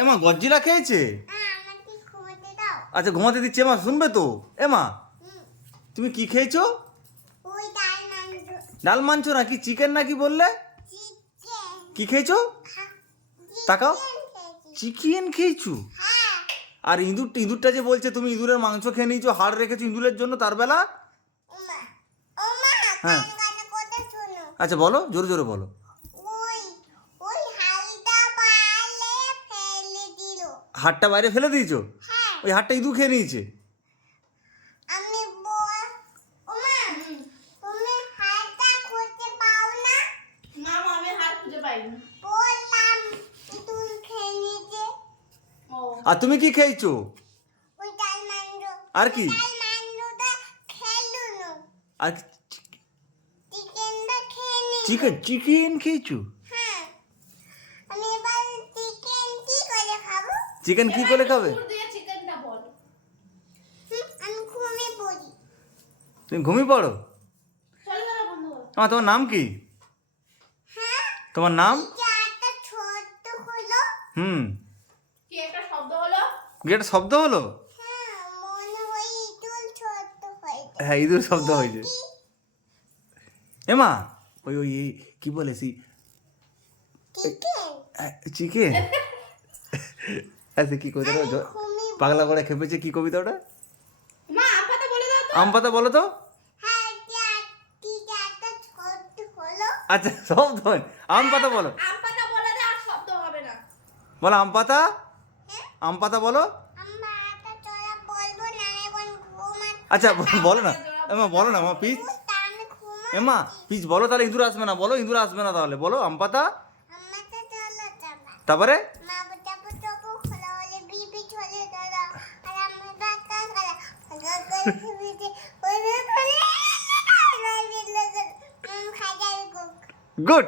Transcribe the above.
এমা গজ্জিলা খেয়েছে? আমাকে ঘুমোতে দাও। আচ্ছা ঘুমাতে দিচ্ছে, এমা শুনবে তো। এমা তুমি কি খেয়েছো? ওই ডাল মাংস। ডাল মানছো নাকি চিকেন নাকি বললে? চিকেন। কি খেয়েছো? তাকাও। চিকেন খেয়েছো? হ্যাঁ। আর ইঁদুরটা যে বলছে তুমি ইঁদুরের মাংস খেয়ে নিয়েছো, হাড় রেখেছো ইঁদুরের জন্য, তার বেলা? ওমা ওমা হ্যাঁ। কান কথা শোনো। আচ্ছা বলো, জোরে জোরে বলো। ওই ওই হালটা পালে ফেলে দিল। হাড়টা বাইরে ফেলে দিয়েছো? হ্যাঁ। ওই হাড়টা ইঁদুর খেয়ে নিয়েছে? আমি বল ওমা তুমি হালটা খুঁজে পাও না? না মা, আমি হাত খুঁজে পাইনি। বললাম তুই খেয়ে নিতে। ও আর তুমি কি খেয়েছো? ওই ডাল মাংস। আর কি? ডাল মাংসটা খেলো না। আর চিকেনটা খেয়ে নি। চিকেন খেয়েছো? হ্যাঁ। আমি এবার চিকেন কি করে খাবো? চিকেন কি করে খাবে? সুর দিয়ে চিকেনটা বল। আমি ঘুমিয়ে পড়ি। তুমি ঘুমিয়ে পড়ো? চলো চলো বন্ধু। তোমার নাম কি? হ্যাঁ। তোমার নাম? চাটা ছোট্ট হলো। কি একটা শব্দ হলো? কি একটা শব্দ হলো? হ্যাঁ মনে হয় ইঁদুর ছোট্ট হয়েছে। হ্যাঁ ইঁদুর শব্দ হয়েছে। এমা ওই ওই এই কি বলে চিকেন। চিকেন? আচ্ছা কি কবিতা পাগলা করে খেপেছে, কি কবিতা ওটা? মা আম পাতা বলে দাও তো। আম পাতা বলো তো। হ্যাঁ চাটা ছোট্ট হলো। আচ্ছা শব্দ হয়, আম পাতা বলো। আম পাতা বলে দাও, আর শব্দ হবে না। বলো আম পাতা। হ্যাঁ। আম পাতা বলো। আমরা এটা চলা বলবো না এবং ঘুমান। আচ্ছা বলো না এমা, বলো না মা প্লিজ। আমি ঘুমান। এমা প্লিজ বলো, তাহলে ইঁদুর আসবে না। বলো ইঁদুর আসবে না তাহলে, বলো আম পাতা। আমাকে চলা যাবে। তারপরে মা বুটাবু টপু খোলা হলে বিবি চলে দাদা। আর আমরা ডাক্তার করা করে বিবিতে ওই বিবি খাই যাবে। গুড।